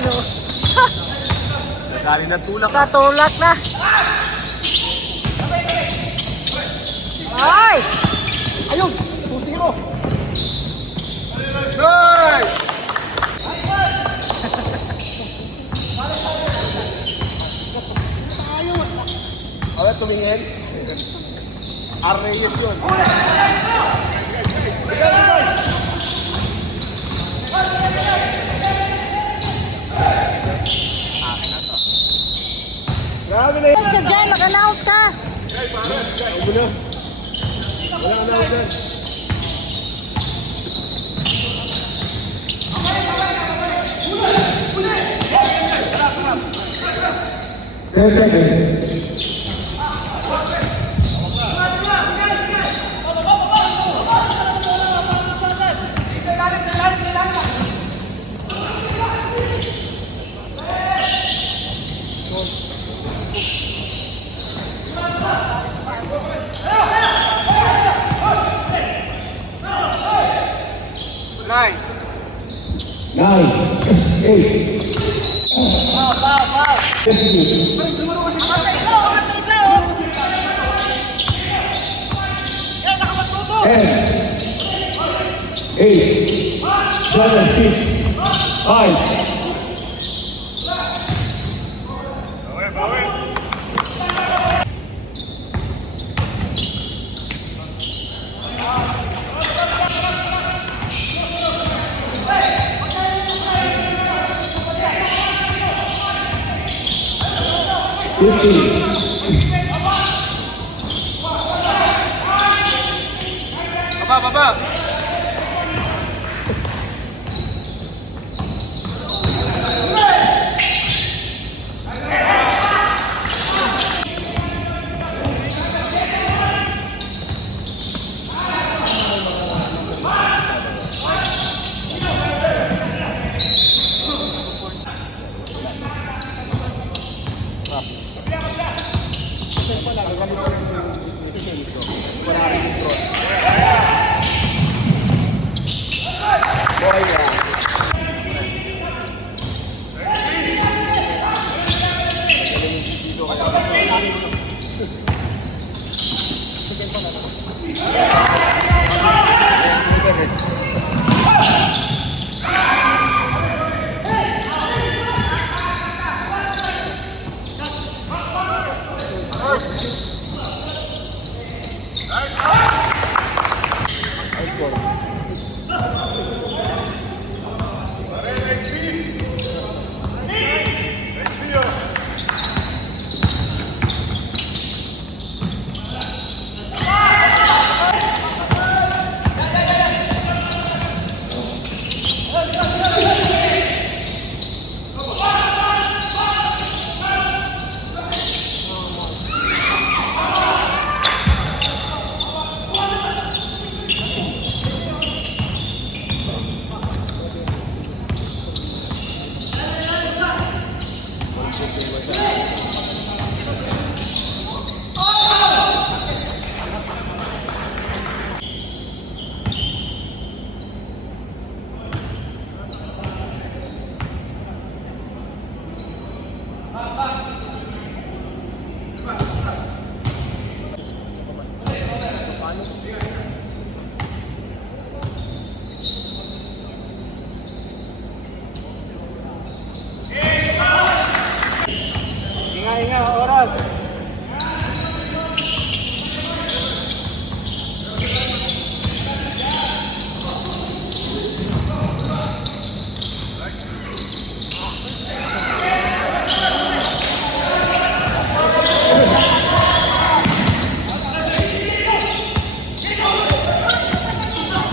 Ano? Galing na tulak. Katulak na. Ay! Ayun! 2-0! Hey! Ay, tumingin. Arreyes yun. Grabe na yun. Announce ka dyan, mag-announce ka. Muna. Wala na dyan. Nice. 9, 8, 8, 7, 6, 5. Baba!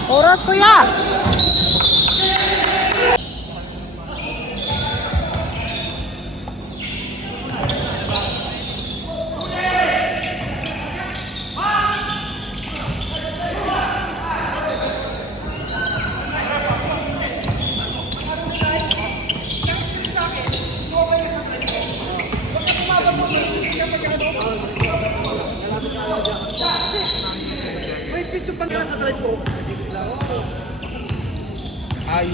Oras kuya. Diretso pa nga sa drive ko. Ay,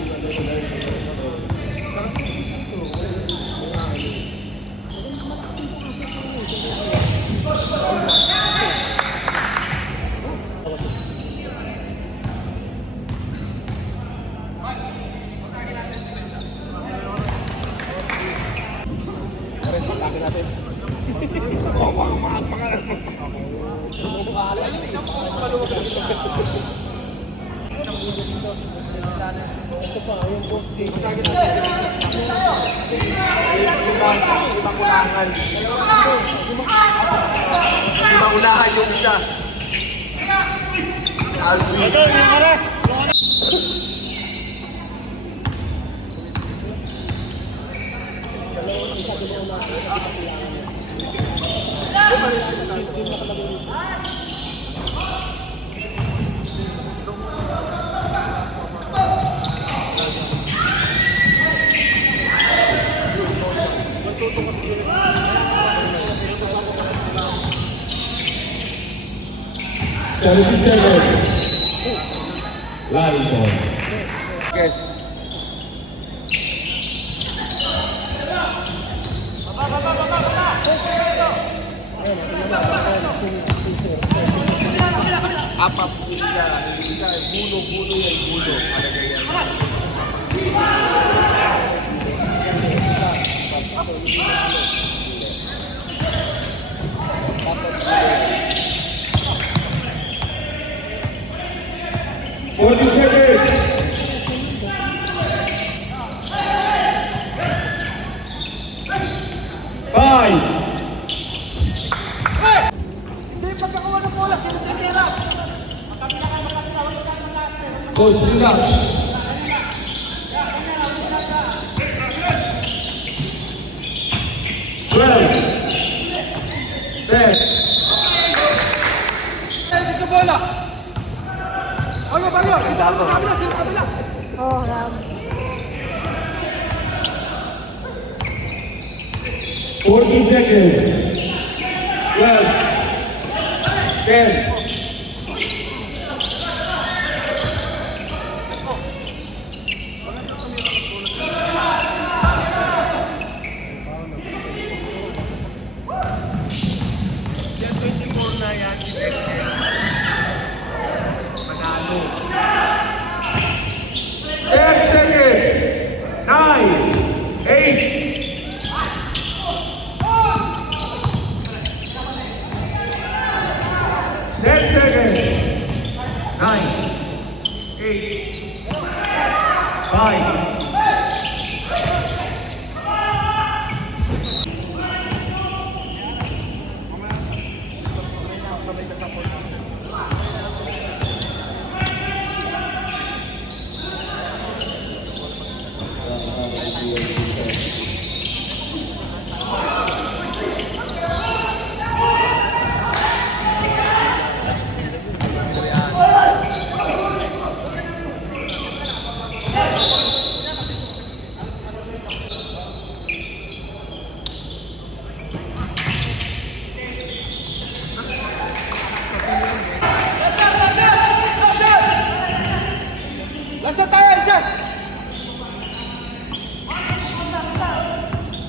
Unahan yung isa. Alvin. Line ball. Yes. Apa punya, bulu-bulu yang bulu ada gaya. Forty seconds. Five. Coach, relax. 12. 10. Oh, Ram. 40 seconds. 12. 10. Lasa tayo, isa!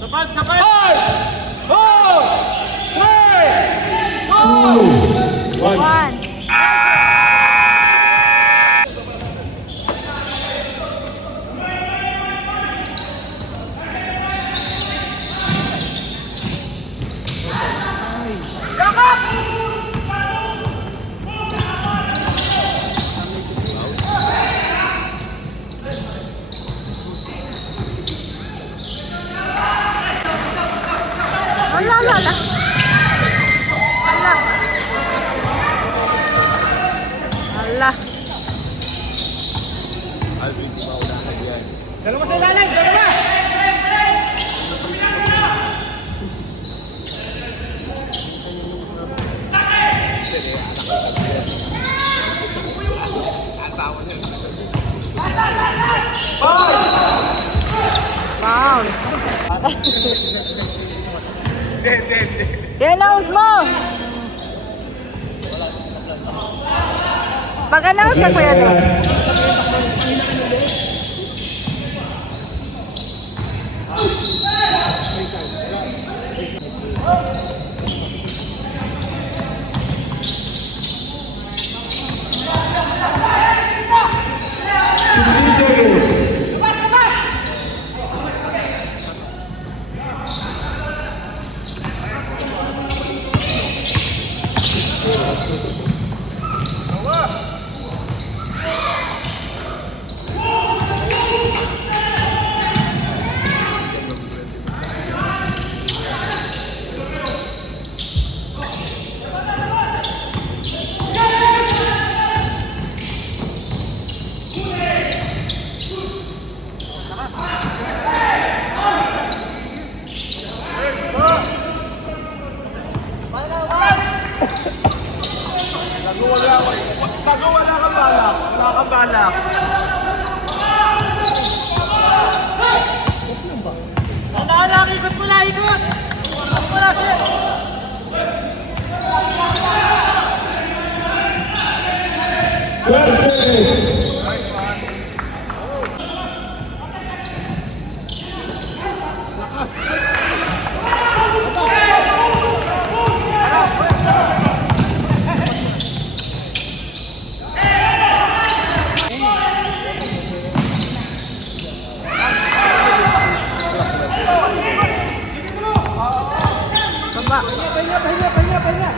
Sapat, sapat! 5, 4, 3, 2, 1. One. Wala, wala. Wala. Wala. Alvin, maunahan yan. Dalawa sa ilalim, dalawa! Foul. Hindi. I-announce mo. Mag-announce ka, Kuya Dong. Bago wala kang balak. Wala kang balak. Nandaan, ikot mo na, ikot! Ikot mo na, sir! 12 seconds. Baba. Pahinga!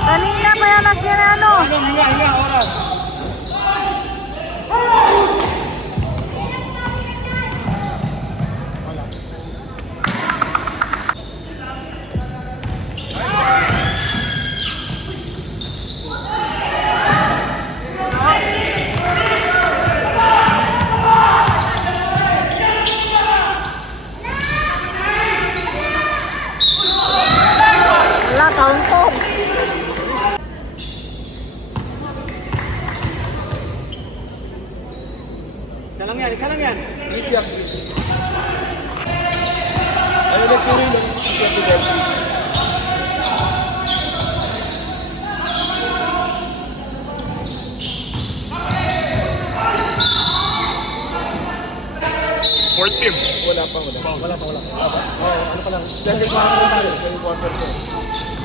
Kanina pa yan ano. Hinga, oras. Wala, kauntok. Isa lang yan. Easy up. Ayaw na kiri lang. Fourth team. Wala pa. Ano pa lang. Second quarter tayo. Second quarter ko.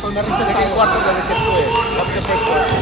Second quarter na reset ko eh. Up the first quarter.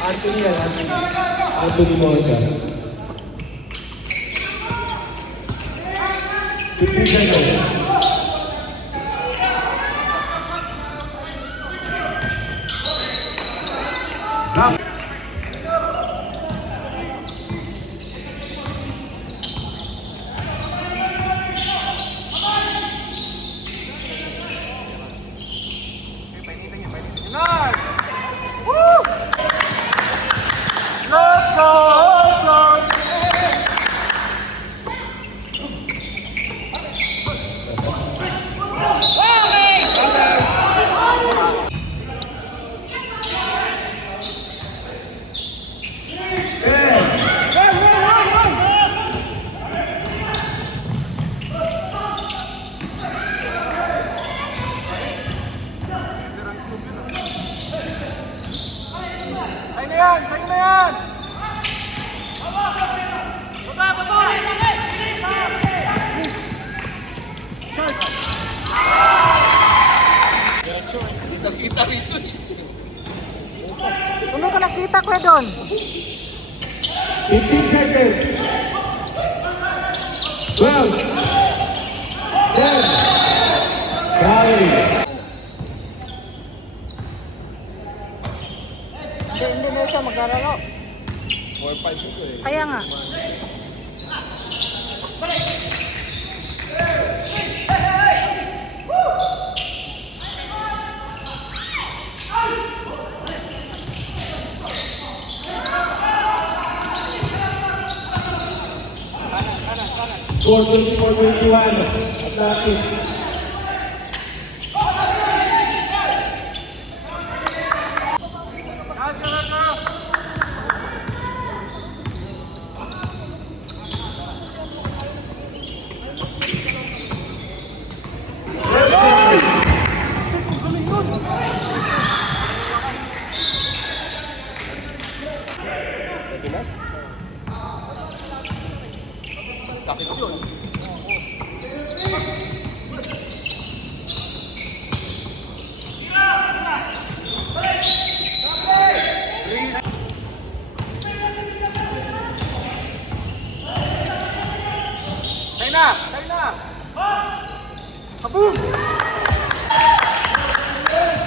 Anthony yan, Anthony Monza. 15 seconds. na Kuya Don. 15 seconds. 12. 10. Rally. Hindi na siya maglalaro. 4-5 ito eh. Kaya nga. Score 24-21. Athletics. Nadulas? Sakit yun. China! China! Kaboom!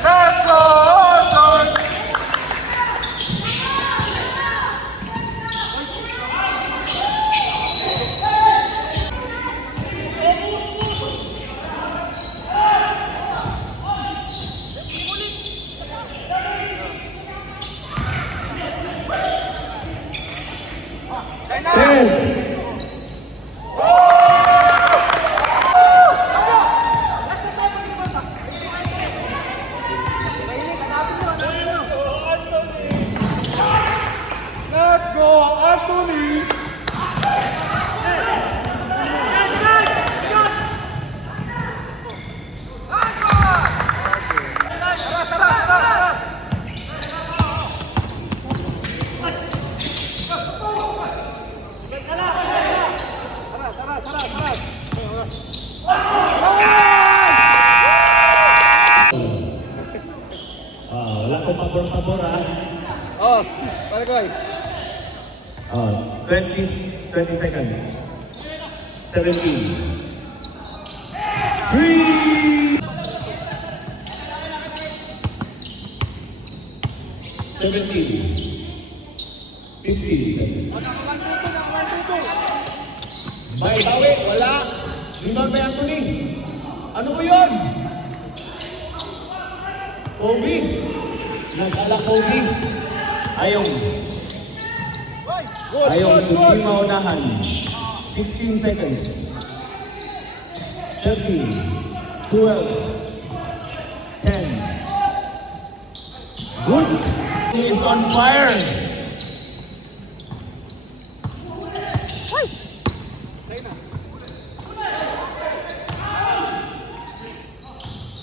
Let's go! Ten. Let's go, Anthony! Wala ko pabor-pabor Oh, Paragoy. 20 seconds. 17. 3. 17. 15. May bawi, wala. Rebound by Anthony. Ano ko yun? Kobe. Nag-ala Kobe. Ayaw. Ayaw hindi maunahan. 16 seconds. 13. 12. 10. Good. He is on fire. Hoy!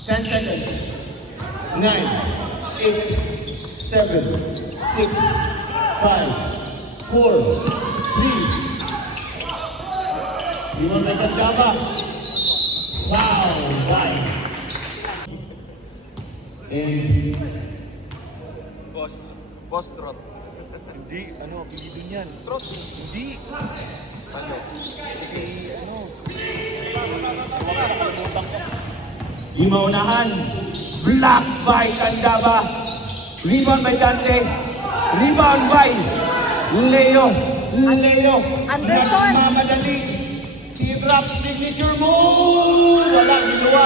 10 seconds. 9, 8, 7, 6, 5, 4, 3. You want to make a jump up? Wow, right. And Boss Trot. Hindi, ano, pilidon yan. Trot, hindi. Ano? Si, ano? di maunahan. Block by Candaba. Rebound by Dante. Rebound by Leo. Leo. Anderson. Nagmamadali. T-drop signature move. Walang ginawa.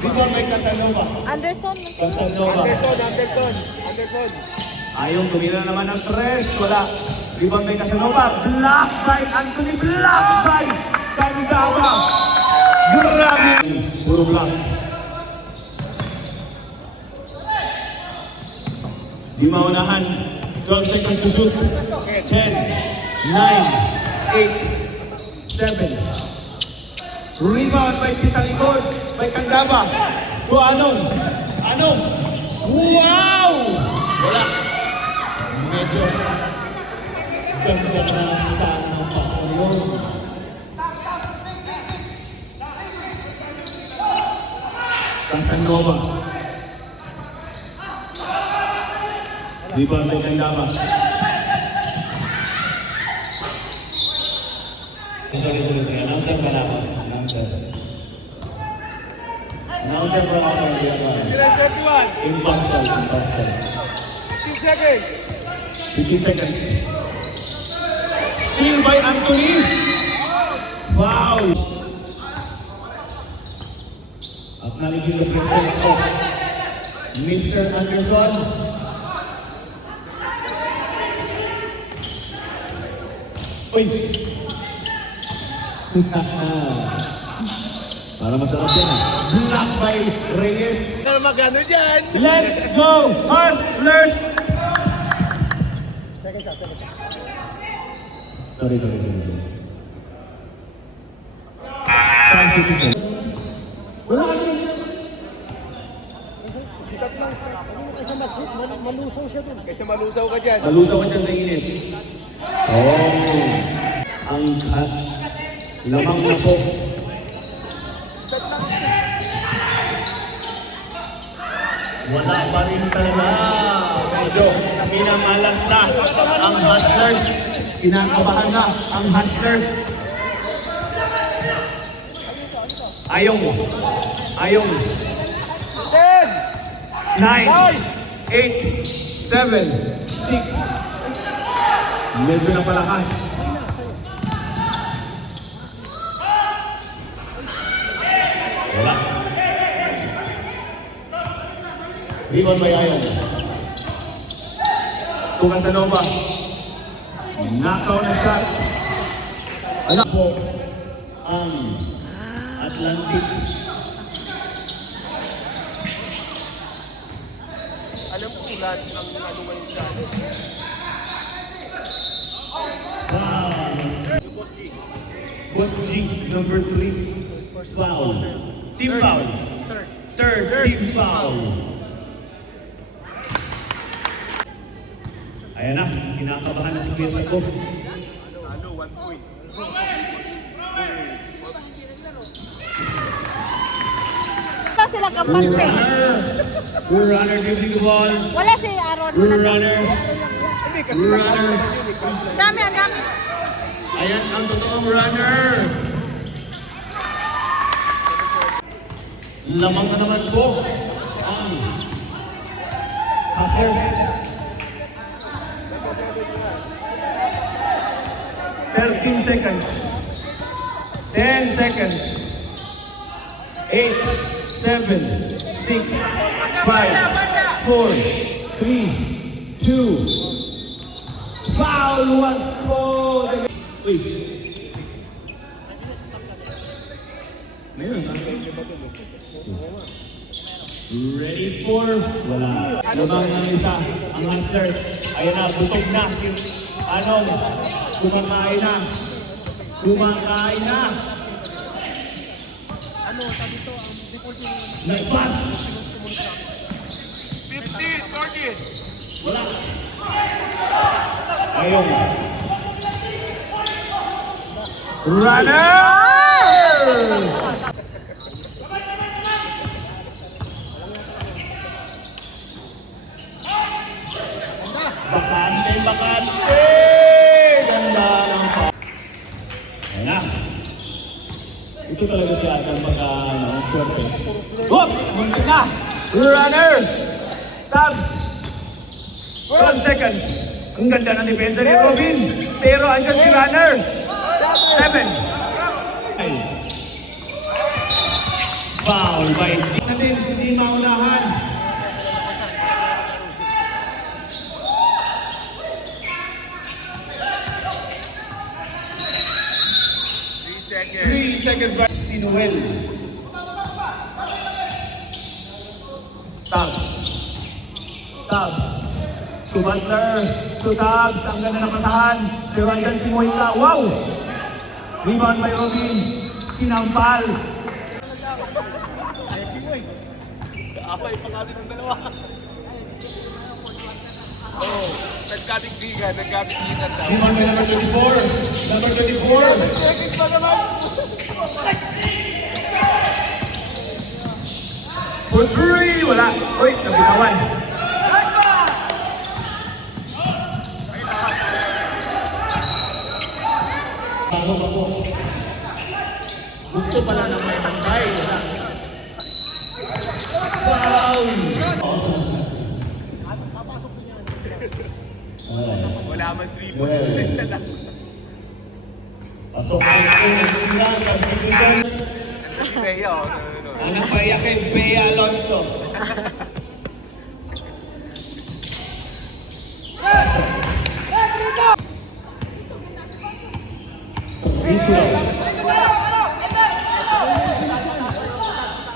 Rebound by Casanova. Anderson. Casanova. Anderson. Ayaw tumira naman ng tres. Wala. Rebound by Casanova. Block by Anthony. Block by Candaba. Grabe. Puro block. Di maunahan. 12 seconds to shoot. 10, 9, 8, 7. Rebound by Pitalikod. By Candaba. O Anong. Anong. Wow! Wala. Medyo ganda na sana pa sa loob. Casanova. Rebound by Candaba. Sorry. Announcer pa lang. Announcer pa lang. Impact shot. 15 seconds. 15 seconds. Steal by Anthony. Foul. Acknowledging the presence of Mr. Anderson. Uy! Para masarap yan. Block by Reyes. Ano magano dyan? Let's go! Hustlers! Sorry. Sound citizen. Wala ka din. Kasi malusaw ka dyan. Malusaw ka dyan sa init. Oh! Ang lamang na po. Wala pa rin talaga. Medyo pinamalas na ang Hustlers. Kinakabahan na ang Hustlers. Ayaw. 9, 8, 7, 6. Medyo na palakas. Wala. Rebound by Ayaw. Casanova. Knockout na shot. Ano po ang Atlantic? Alam ko lahat ang ano ngayon sa akin. Boss G, number 3. Foul. Team foul. Third team foul. Ayan na, kinakabahan na si Kuya Sato. Ano, 1 point. Wala sila kampante. Runner dribbling the ball. Wala si Aaron. Wala si Runner. Hindi, kasi Runner. Ang dami. Ayan ang totoong runner. Lamang na naman po ang Hustlers. 13 seconds. 10 seconds. 8, 7, 6, 5, 4, 3, 2. Foul was called. Uy. Mayroon. Ready for? Wala. Lamang ng isa. Ang Hustlers. Ayan na, busog na. Kumakain na. Nagpas. 15, 40. Wala. Ayaw. Runner! Bakante! Ganda ng pa. Ayan na. Ito talaga si Adam pagka swerte. Hop! Muntik na! Runner! Tabs! 12 seconds. Ang ganda ng depensa ni Robin. Pero andyan si Runner. 7. Foul by natin si Di Maunahan. Three seconds by si Noel. Tabs. To Butler. To Tabs. Ang ganda ng pasahan. Pero andyan si Moika. Wow! Rebound by Robin. Sinampal. Apay pa natin ng dalawa. Oh, nagkatigbigan daw. Rebound by number 24. Number 24. Seconds pa naman. For 3. Wala. Uy, nabitawan. Pasok ako. Gusto pala na may tangkay. Foul! Wala man 3 points sa lang. Pasok ang una sa citizens. Si Bea, oh. Ang napaya kay Bea Alonso.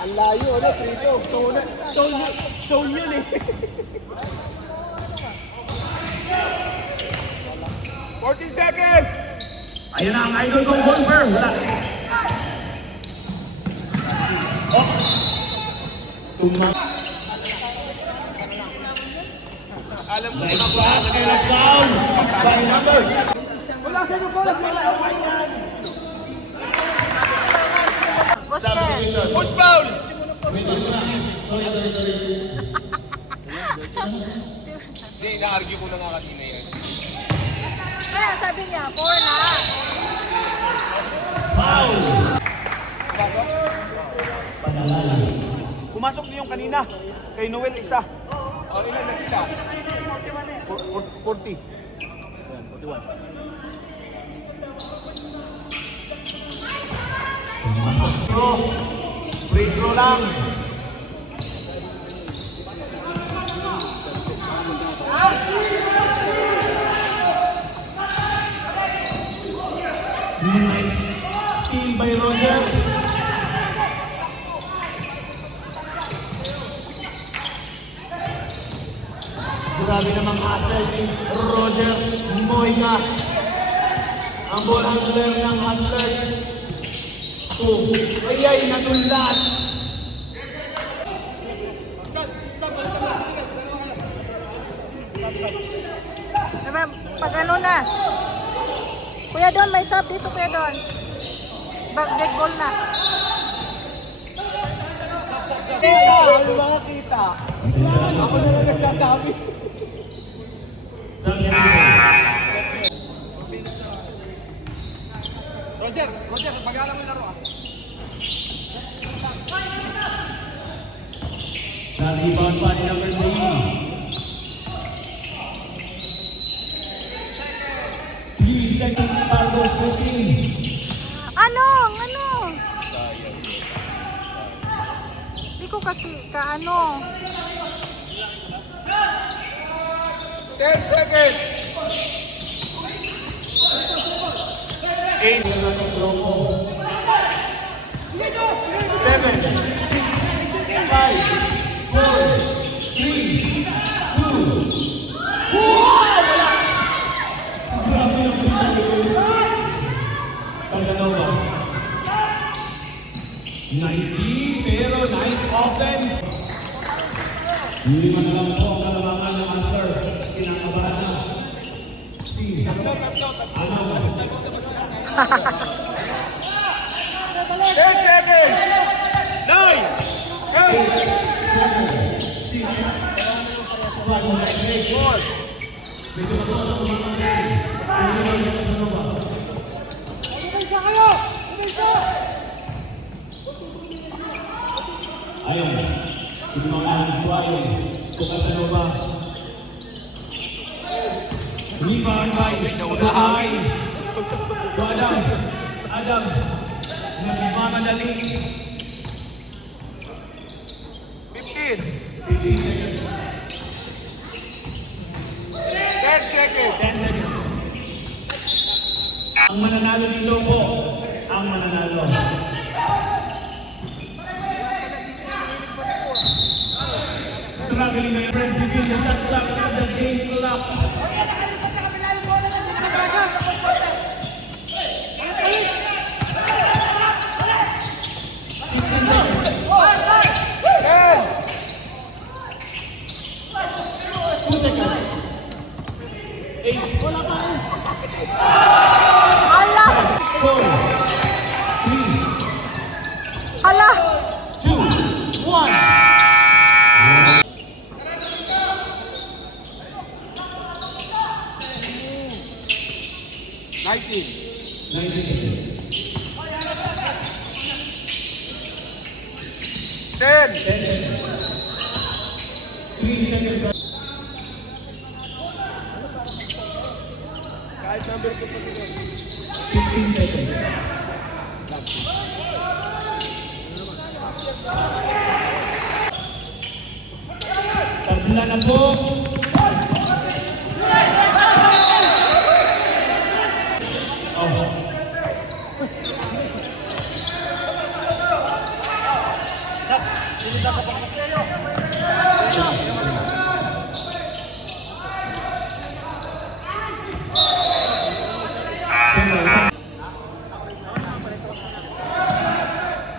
Ang layo, ano? 3-2. Zone yun eh. 14 seconds! Ayun na ang idol kong golfer. Wala. Oh! Tumang. Alam mo, Nice pass and a foul by number. wala sa iyo, bola sa Boss Push foul! Hindi, ina-argue ko na nga kanina yan. Kaya sabi niya, 4 na. Foul. Panalala. Pumasok niyo yung kanina. Kay Noel isa. Ano ilan na sila? 40. Ayan, 41. Pasok throw. Free throw lang. Nice steal by Roger. Grabe namang hustle ni Roger Moiga. Ang ball handler ng Hustlers. Ayay, natulas. Diba, pag ano na. Kuya Don, may sub dito, Kuya Don. Dead ball na. Kita! Ano mga kita? Ako na lang nagsasabi. Roger, pag-alam mo yung laro ah. Rebound pa ni number 3. Second Carlo 14. Ano? Di ko kasi, kaano. 10 seconds! 8. 7. 5. 4. 3. 2. Wala! Grabe ng Casanova. 90, pero nice offense. Lima na lang po ang kalamangan ng Master. Kinakabahan na. Si Anama. 10 seconds! 9! 8! Ayun, yung mga buhay, Casanova. Rebound by Udahay. Adam, nagmamadali. 15! 15 seconds. 10 seconds! 10 seconds. Ang mananalo dito po, ang mananalo. Struggling by press between the shot clock and the game clock. Hala! 4, 3, Hala! 2, 1. 3 seconds. Kahit number ko pa rin. 15 seconds. Tabla na po. Oh.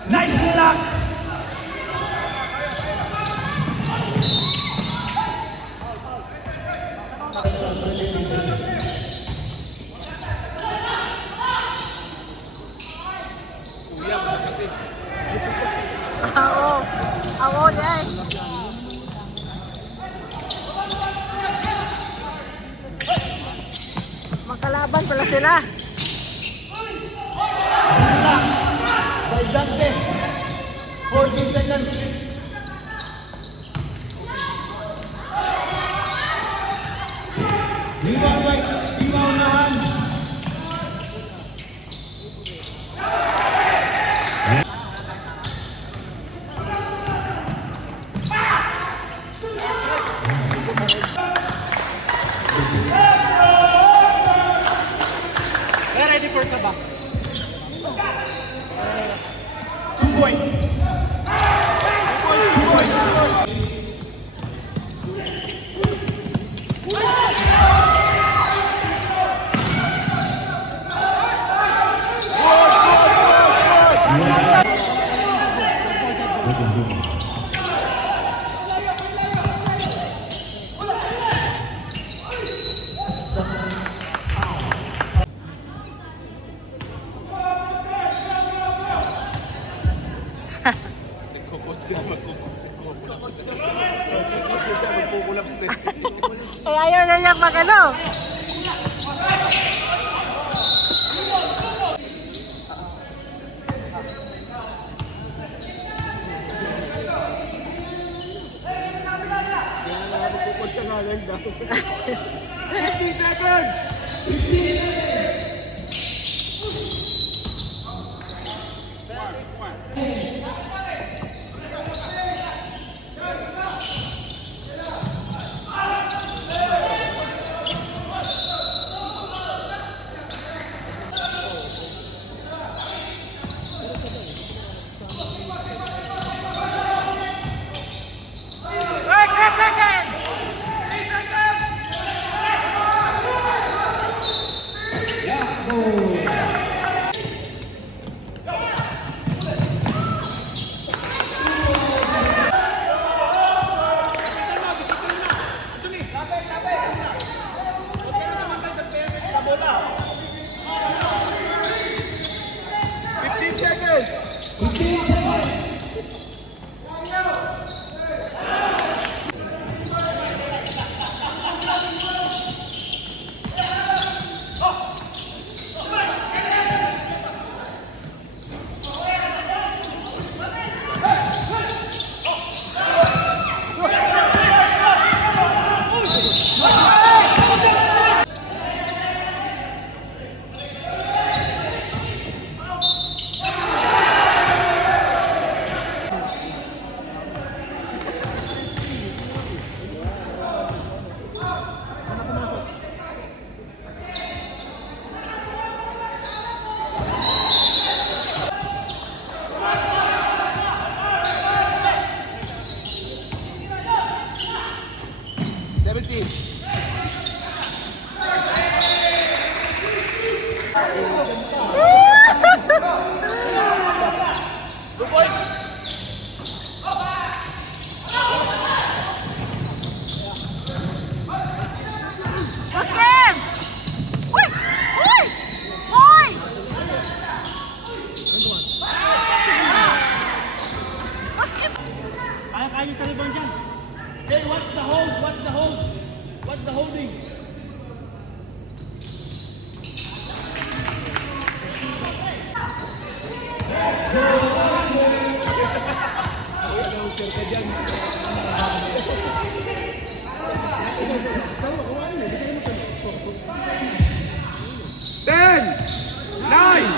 Nice block. Oo. Oo, yes. Magkalaban pala sila. Block by Dante. 14 seconds. Rebound right. Rebound nahan. Ready for sabak. 2 points. Eh, ayaw na niya mag-ano. Bukod sa ngalan daw. 15 seconds! Muslim! Uy! Uy! Uy! Muslim! Kaya niyo sa rebound dyan. Hey, what's the hold? What's the hold? What's the holding? teacher ka dyan. Ten! Nine!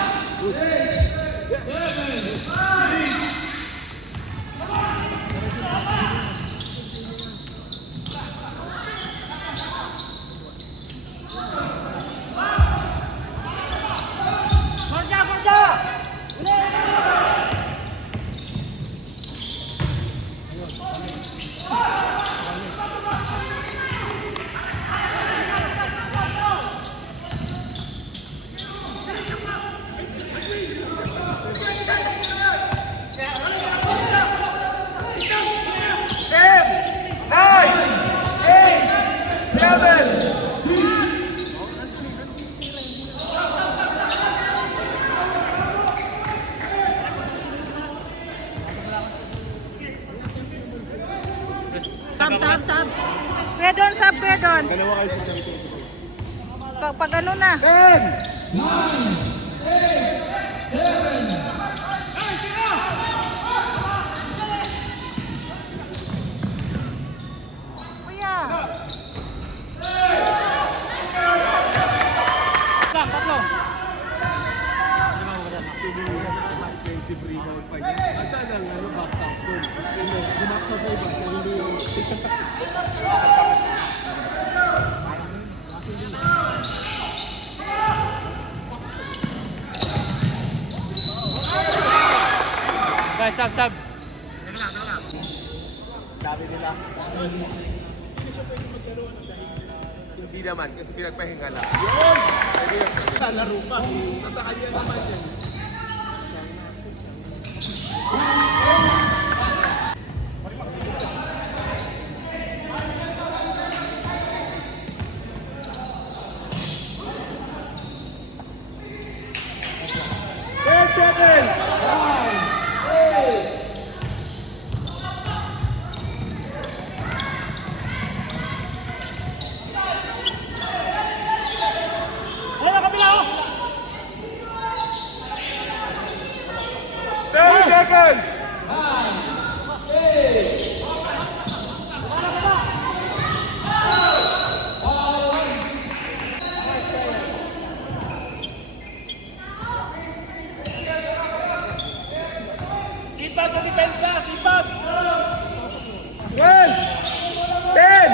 Gorja, Gorja! Ten! Nine! Eight! Seven! Sab. Kuya Don, sab, Kuya Don. Dalawa kayo sa sarito. Pag ano na. Ten! Kuya. Lang, tatlo. Guys, sab. Sabi nila. Hindi naman, kasi pinagpahinga lang. Yun! Sa laro pa. Sa kanya naman yan. Ten seconds! Wala kabila, oh! 10 seconds! Sipag sa depensa, sipag! 12, 10,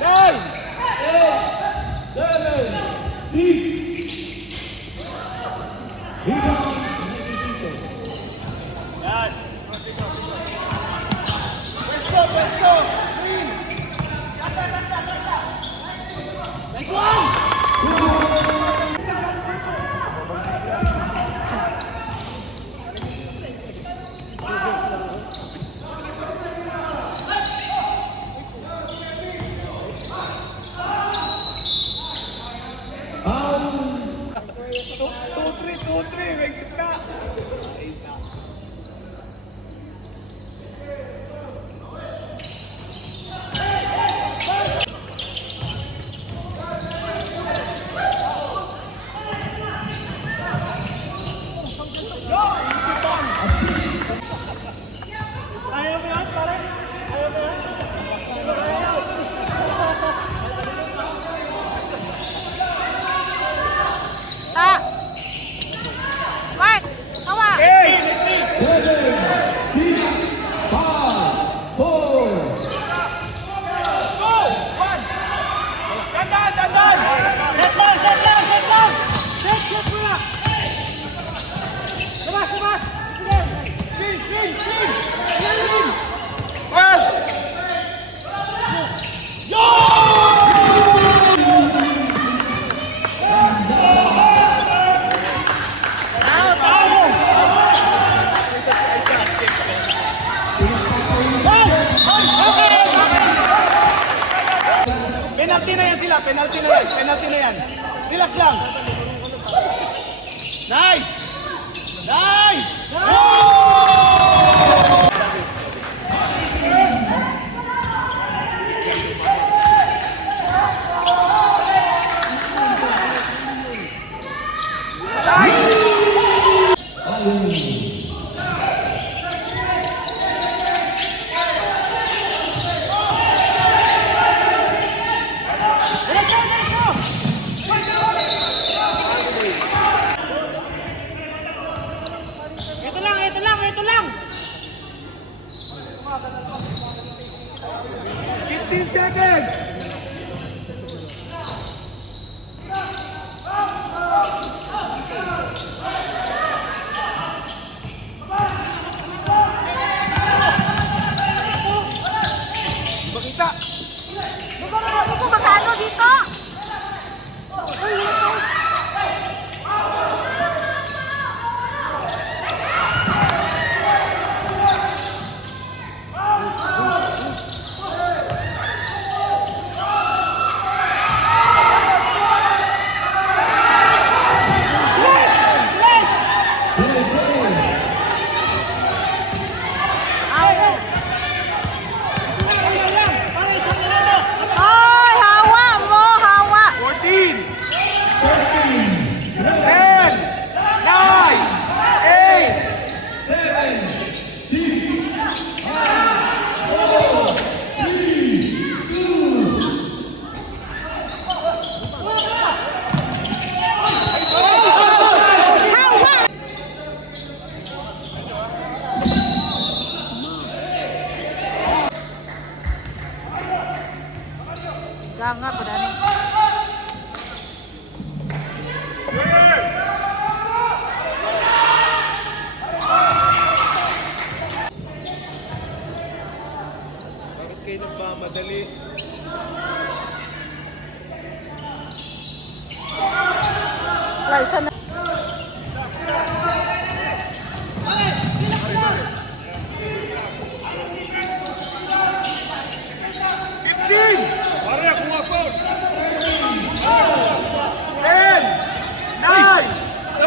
9, Yan! Presto, presto! Next one! Two, three, may gitna. Ayaw mo yan, pare? Ayaw mo yan? Ta. Mark, kawa. 8, Dandan! Set lang! Set mo na! Sabas! Swing! 12, Penalty na yan sila! Penalty na yan! Relax lang! Nice! ito lang. 15 seconds! Makita! Hindi ko magkano dito. Ay, hawa mo, hawa. 14! 10! 9! 8! Ganga pa dani. Bakit kayo nagmamadali? Liza na. Pare, kuha foul. 10! 9!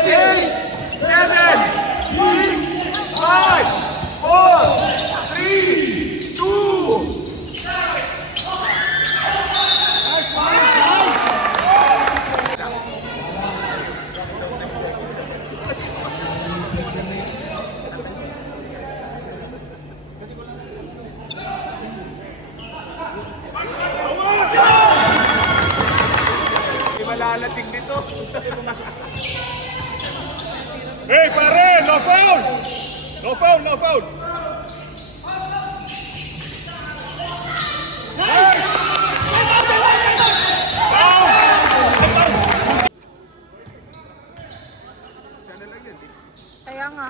8! 7! 6! 5! 4! 3! 2! May malalasing dito. Hey, pare, no foul. No foul, no foul. Sana lang yun. Kaya nga.